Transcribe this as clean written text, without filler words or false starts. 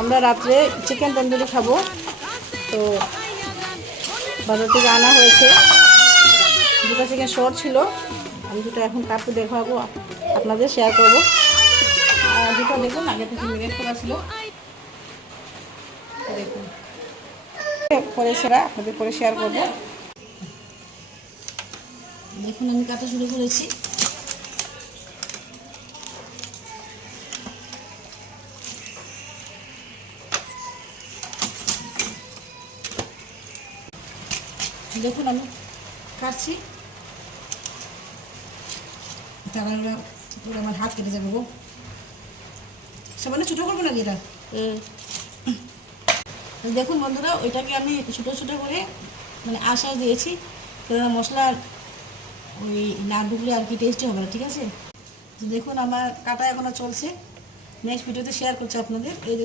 আমরা রাত্রে চিকেন তন্দুরি খাবো, তো বাজার থেকে আনা হয়েছে। দুটো চিকেন শর্ট ছিল, আমি দুটো এখন কাটতে দেখাবো, আপনাদের শেয়ার করবো। আর দুটো দেখুন আগে থেকে মেরিনেট করা ছিল, দেখুন পরে সেরা আপনাদের পরে শেয়ার করবো। দেখুন আমি কাটা শুরু করেছি। দেখুন আমি কাটছি, তাহলে আমার হাত কেটে যাবে গো। সামান্য ছোটো করবো না এটা। দেখুন বন্ধুরা, ওইটাকে আমি ছোটো ছোটো করে মানে আশা দিয়েছি, কারণ মশলা ওই না ঢুকলে আর কি টেস্টি হবে না, ঠিক আছে। তো দেখুন আমার কাটা এখনও চলছে, নেক্সট ভিডিওতে শেয়ার করছি আপনাদের। এই